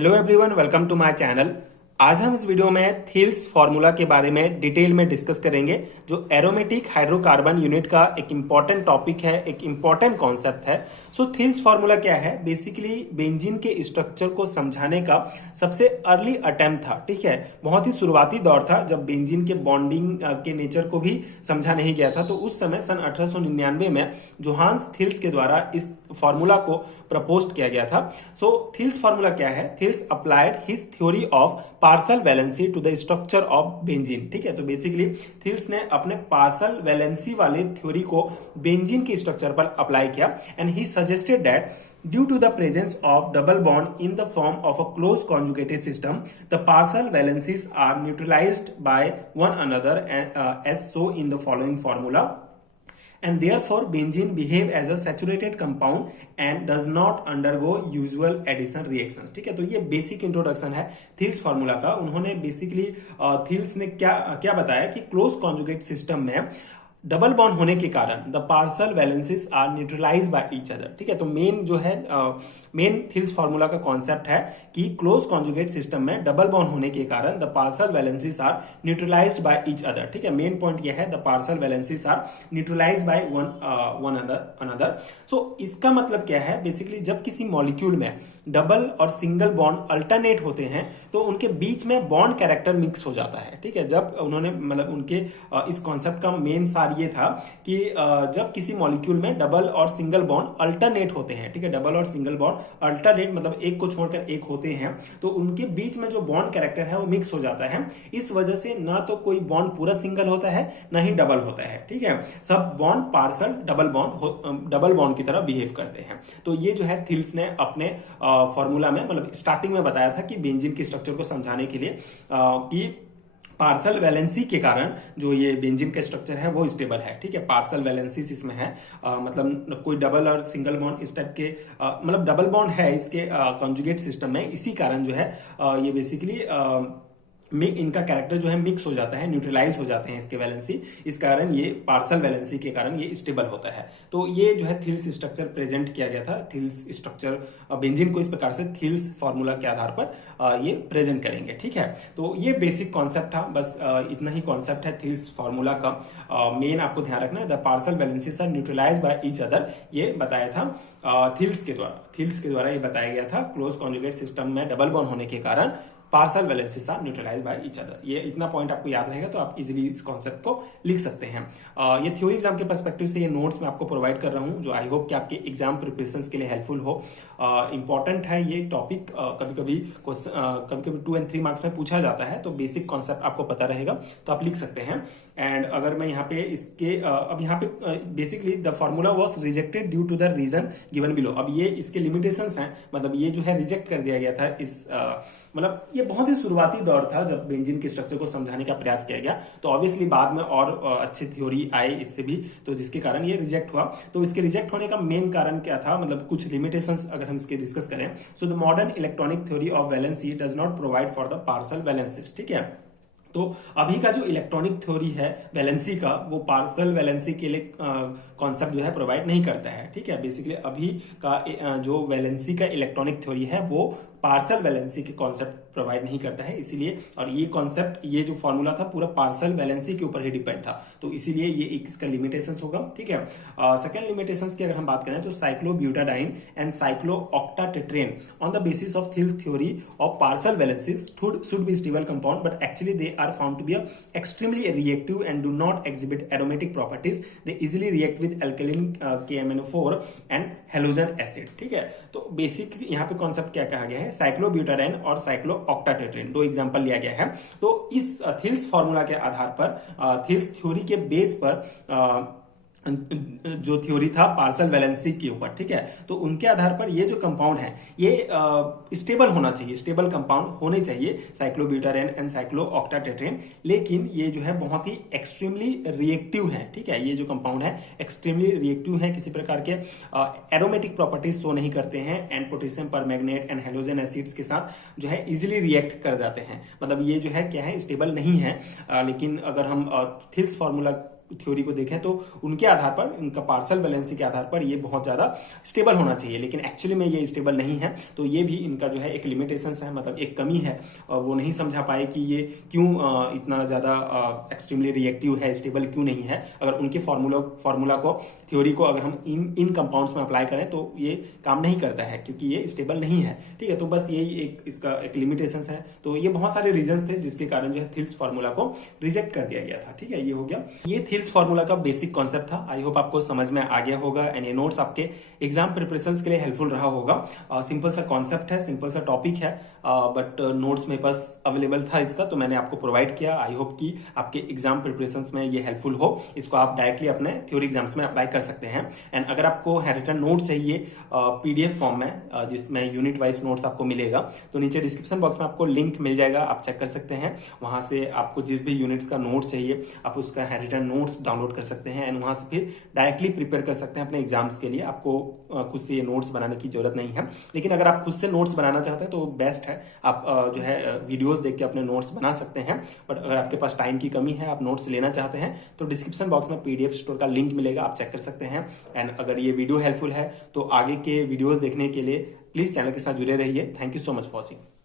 Hello everyone, welcome to my channel. आज हम इस वीडियो में थिल्स फार्मूला के बारे में डिटेल में डिस्कस करेंगे, जो एरोमेटिक हाइड्रोकार्बन यूनिट का एक इंपॉर्टेंट टॉपिक है, एक इंपॉर्टेंट कॉन्सेप्ट है। सो थिल्स फार्मूला क्या है? बेसिकली बेंजीन के स्ट्रक्चर को समझाने का सबसे अर्ली अटेम्प्ट था। ठीक है, बहुत ही शुरुआती दौर था जब बेंजीन के बॉन्डिंग के नेचर को भी समझा नहीं गया था। तो उस समय सन 1899 में जोहान्स थिल्स के द्वारा इस फार्मूला को प्रपोज किया गया था। सो थिल्स फार्मूला क्या है? Thales applied his theory of parcel valency two the structure of benzene. ठीक है, तो बेसिकली थिल्स ने अपने पार्सल वैलेंसी वाले थ्योरी को बेंजीन के स्ट्रक्चर पर अप्लाई किया and he suggested that due to the presence of double bond in the form of a close conjugated system, the partial valencies are neutralized by one another as so in the following formula. And therefore benzene behave as a saturated compound and does not undergo usual addition reactions। ठीक है, तो ये basic introduction है Thiele's formula का। उन्होंने basically Thiele's ने क्या बताया कि क्लोज कॉन्जुगेट सिस्टम में डबल बॉन्ड होने के कारण the partial valencies are neutralize by each other. ठीक है, तो मेन जो है मेन थिल्स फार्मूला का कॉन्सेप्ट है कि क्लोज कॉन्जुगेट सिस्टम में डबल बॉन्ड होने के कारण the partial valencies are neutralised by each other. ठीक है, मेन पॉइंट यह है the partial valencies are neutralised by one another. So इसका मतलब क्या है? बेसिकली जब किसी मॉलिक्यूल में डबल और सिंगल बॉन्ड अल्टरनेट होते हैं तो उनके बीच में बॉन्ड कैरेक्टर मिक्स हो जाता है। ठीक है, जब उन्होंने मतलब उनके इस कॉन्सेप्ट का मेन ये था कि जब किसी मॉलिक्यूल में डबल और सिंगल बॉन्ड अल्टरनेट होते हैं, ठीक है, डबल और सिंगल बॉन्ड अल्टरनेट मतलब एक को छोड़कर एक होते हैं, तो उनके बीच में जो बॉन्ड कैरेक्टर है वो मिक्स हो जाता है। इस वजह से ना तो कोई बॉन्ड पूरा सिंगल होता है ना ही डबल होता है। ठीक है, सब बॉन्ड पार्सल डबल बॉन्ड की तरह बिहेव करते हैं। तो ये जो है थिल्स ने अपने फॉर्मूला में मतलब स्टार्टिंग में बताया था कि बेंजीन के स्ट्रक्चर को समझाने के लिए कि पार्सल वैलेंसी के कारण जो ये बेंजीन का स्ट्रक्चर है वो स्टेबल है। ठीक है, पार्सल वैलेंसी इसमें है, मतलब कोई डबल और सिंगल बॉन्ड इस टाइप के मतलब डबल बॉन्ड है इसके कॉन्जुगेट सिस्टम में। इसी कारण जो है ये बेसिकली इनका कैरेक्टर जो है मिक्स हो जाता है, न्यूट्रलाइज हो जाते हैं इसके वैलेंसी। इस कारण ये पार्सल वैलेंसी के कारण ये स्टेबल होता है। तो ये जो है थिल्स स्ट्रक्चर प्रेजेंट किया गया था। थिल्स स्ट्रक्चर बेंजीन को इस प्रकार से थिल्स फार्मूला के आधार पर ये प्रेजेंट करेंगे। ठीक है, तो ये बेसिक कॉन्सेप्ट था, बस इतना ही कॉन्सेप्ट है थिल्स फार्मूला का। मेन आपको ध्यान रखना है the partial valencies are neutralize by each other, ये बताया था थिल्स के द्वारा ये बताया गया था। क्लोज कॉन्जुगेट सिस्टम में डबल बॉन्ड होने के कारण partial valencies are neutralised by each other. ये इतना पॉइंट आपको याद रहेगा तो आप इजीली इस कॉन्सेप्ट को लिख सकते हैं। ये थ्योरी एग्जाम के पर्सपेक्टिव से ये नोट्स मैं आपको प्रोवाइड कर रहा हूं, जो आई होप कि आपके एग्जाम प्रिपरेशंस के लिए हेल्पफुल हो। इंपॉर्टेंट है ये टॉपिक, कभी कभी 2 और 3 मार्क्स में पूछा जाता है, तो बेसिक कॉन्सेप्ट आपको पता रहेगा तो आप लिख सकते हैं। एंड अगर मैं यहाँ पे इसके अब यहाँ पे basically the formula was rejected due to the reason given below. अब ये इसके लिमिटेशंस हैं, मतलब ये जो है रिजेक्ट कर दिया गया था इस मतलब ये बहुत ही शुरुआती दौर था जब बेंजीन के स्ट्रक्चर को समझाने का प्रयास किया गया। तो ऑब्वियसली बाद में और अच्छे थ्योरी आए इससे भी, तो जिसके कारण ये रिजेक्ट हुआ। तो इसके रिजेक्ट होने का मेन कारण क्या था, मतलब कुछ लिमिटेशंस अगर हम इसके डिस्कस करें। So the modern electronic theory of valency does not provide for the partial valencies. ठीक है, तो अभी का जो इलेक्ट्रॉनिक थ्योरी है वैलेंसी का, वो पार्सल वैलेंसी के लिए कॉन्सेप्ट जो है प्रोवाइड नहीं करता है। ठीक है, बेसिकली अभी का जो वैलेंसी का इलेक्ट्रॉनिक थ्योरी है वो पार्सल वैलेंसी के कॉन्सेप्ट प्रोवाइड नहीं करता है, इसीलिए। और ये कॉन्सेप्ट, ये जो फॉर्मूला था पूरा पार्सल वैलेंसी के ऊपर ही डिपेंड था, तो इसीलिए ये एक इसका लिमिटेशंस होगा। ठीक है, सेकंड लिमिटेशंस की अगर हम बात करें तो cyclobutadiene and cyclooctatetraene on the basis of Thiele's theory of partial valencies should be stable compound, but actually they are found to be extremely reactive and do not exhibit aromatic properties. They easily react with alkaline KMnO4 and halogen acid। ठीक है, तो basic यहाँ पे concept क्या कहा गया है? Cyclobutadiene और साइक्लोऑक्टाटेट्रेन, 2 एग्जांपल लिया गया है। तो इस थिल्स फार्मूला के आधार पर, थिल्स थ्योरी के बेस पर जो थ्योरी था पार्सल वैलेंसी के ऊपर, ठीक है, तो उनके आधार पर ये जो कंपाउंड है ये स्टेबल होना चाहिए, स्टेबल कंपाउंड होने चाहिए साइक्लोब्यूटाडाइन एंड साइक्लोऑक्टाटेट्रेन। लेकिन ये जो है बहुत ही एक्सट्रीमली रिएक्टिव है। ठीक है, ये जो कंपाउंड है एक्सट्रीमली रिएक्टिव है, किसी प्रकार के एरोमेटिक प्रॉपर्टीज शो नहीं करते हैं, and potassium permanganate and halogen acids के साथ जो है इजिली रिएक्ट कर जाते हैं। मतलब ये जो है क्या है, स्टेबल नहीं है। लेकिन अगर हम थिल्स फार्मूला थ्योरी को देखें तो उनके आधार पर, उनका पार्शियल बैलेंसी के आधार पर ये बहुत ज़्यादा स्टेबल होना चाहिए, लेकिन एक्चुअली में ये स्टेबल नहीं है। तो ये भी इनका जो है एक लिमिटेशंस है, मतलब एक कमी है, और वो नहीं समझा पाए कि ये क्यों इतना ज़्यादा एक्सट्रीमली रिएक्टिव है, स्टेबल क्यों नहीं है। अगर उनके फार्मूला को, थ्योरी को अगर हम इन कंपाउंड्स में अप्लाई करें तो ये काम नहीं करता है, क्योंकि ये स्टेबल नहीं है। ठीक है, तो बस यही एक इसका एक लिमिटेशंस है। तो ये बहुत सारे रीजंस थे जिसके कारण जो है थिल्स फार्मूला को रिजेक्ट कर दिया गया था। ठीक है, ये हो गया, ये थिल्स फार्मूला का बेसिक कॉन्सेप्ट था। आई होप आपको समझ में आ गया होगा एंड ये नोट्स आपके एग्जाम प्रिपरेशन के लिए हेल्पफुल रहा होगा। सिंपल सा कॉन्सेप्ट है, सिंपल सा टॉपिक है, बट नोट्स मेरे पास अवेलेबल था इसका, तो मैंने आपको प्रोवाइड किया। आई होप कि आपके एग्जाम प्रिपरेशन में ये हेल्पफुल हो। इसको आप डायरेक्टली अपने थ्योरी एग्जाम्स में अप्लाई कर सकते हैं। एंड अगर आपको हैंडरिटन नोट चाहिए पीडीएफ फॉर्म में, जिसमें यूनिट वाइज नोट्स आपको मिलेगा, तो नीचे डिस्क्रिप्शन बॉक्स में आपको लिंक मिल जाएगा, आप चेक कर सकते हैं। वहां से आपको जिस भी यूनिट का नोट चाहिए आप उसका हैंडरिटन नोट्स डाउनलोड कर सकते हैं एंड वहां से फिर डायरेक्टली प्रिपेयर कर सकते हैं अपने एग्जाम्स के लिए। आपको खुद से ये नोट्स बनाने की जरूरत नहीं है, लेकिन अगर आप खुद से नोट्स बनाना चाहते हैं तो बेस्ट है, आप जो है वीडियोस देख के अपने नोट्स बना सकते हैं। बट अगर आपके पास टाइम की कमी है, आप नोट्स लेना चाहते हैं, तो डिस्क्रिप्शन बॉक्स में पीडीएफ स्टोर का लिंक मिलेगा, आप चेक कर सकते हैं। एंड अगर ये वीडियो हेल्पफुल है तो आगे के वीडियोस देखने के लिए प्लीज चैनल के साथ जुड़े रहिए। Thank you so much for watching.